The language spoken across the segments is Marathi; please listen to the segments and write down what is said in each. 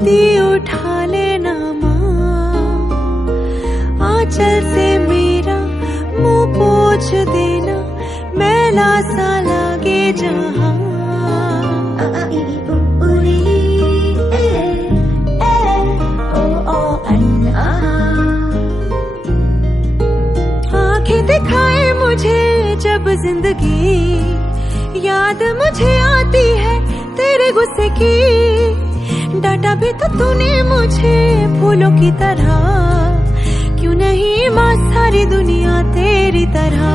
गोदी उठा लेना माँ, आंचल से मेरा मुंह पोंछ देना, मैला सा लागे जहाँ। आंखें दिखाए मुझे जब जिंदगी, याद मुझे आती है तेरे गुस्से की। डांटा भी तो तूने मुझे फूलों की तरह, क्यों नहीं माँ सारी दुनिया तेरी तरह।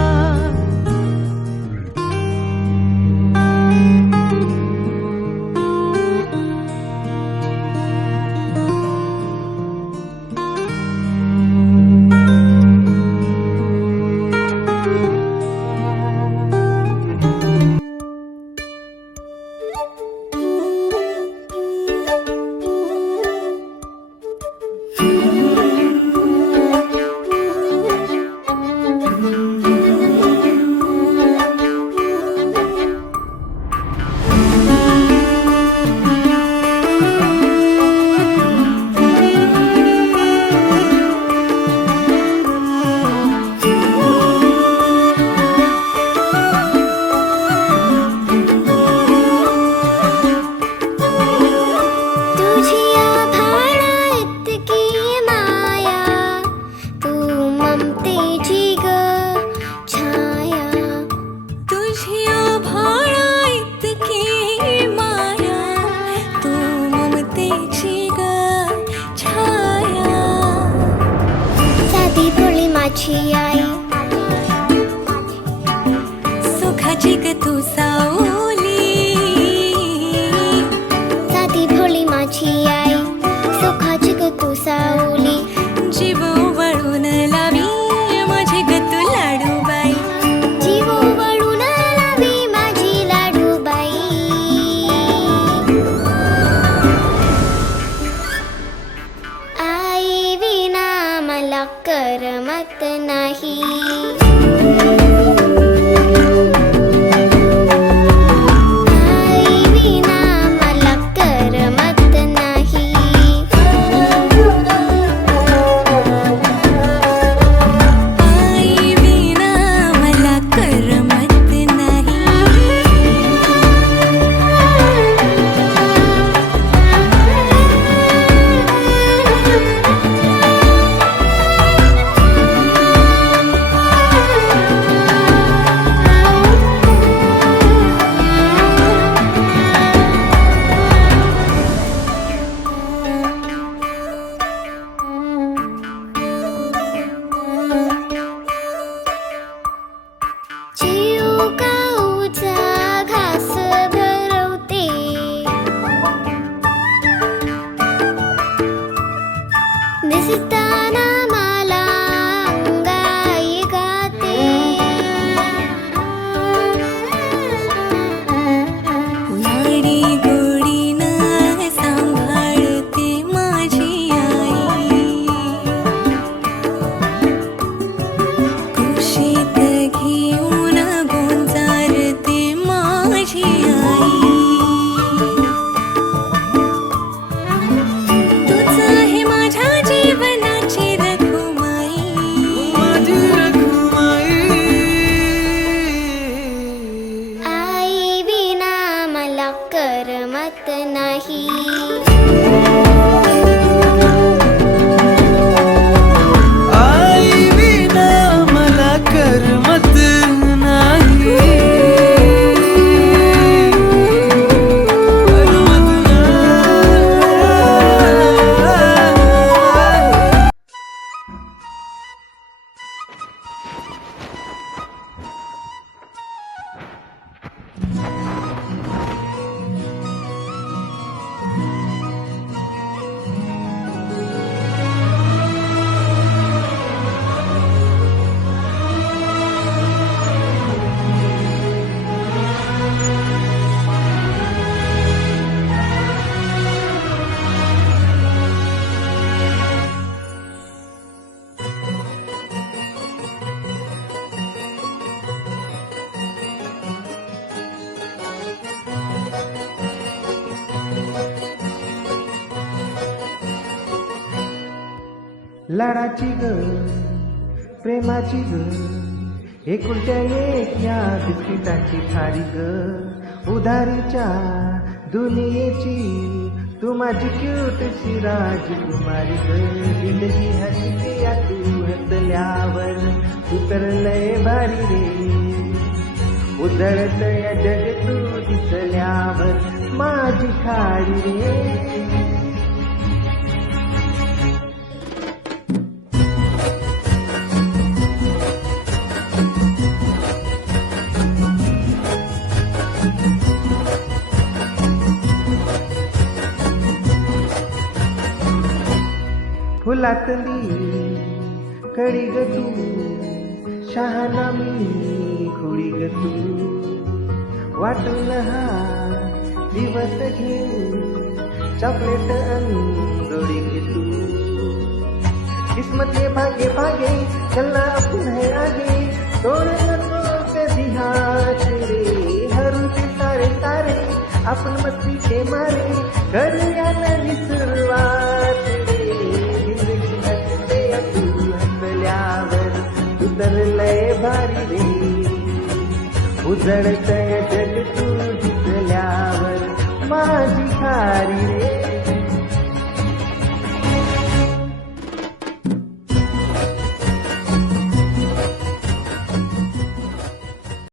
आई सुखाची ग तू सावली, साधी भोळी माझी आई, सुखाची ग तू सावली, जीव वळून लावी माझी ग तू लाडूबाई, जीव वळून लावी माझी लाडूबाई। आई विना मला करमत नाही, लाडाची ग प्रेमाची ग एकुलत्या एक या बिस्किटाची थारी ग उधारीच्या दुनियेची तू माझी क्यूटशी राजकुमारी ग जिंदगी हसते या तू हसल्यावर उतरलंय भारी रे उधळत या जग तू दिसल्यावर माझी खाडी रे फुलातली कडी ग तू शहाणा मी खुडी ग तू वाटून हा दिवस घेऊ चॉकलेट अंगोडी ग तू किस्मत ये भागे भागे चलना अपन है आगे तोड़ नको कधी हाथ रे हरू के सारे सारे अपन मस्ती के मारे करूया नवी सुरुवात रे जिंदगी हसते तू हसल्यावर उतरलंय भारी रे उजळतंय जग तू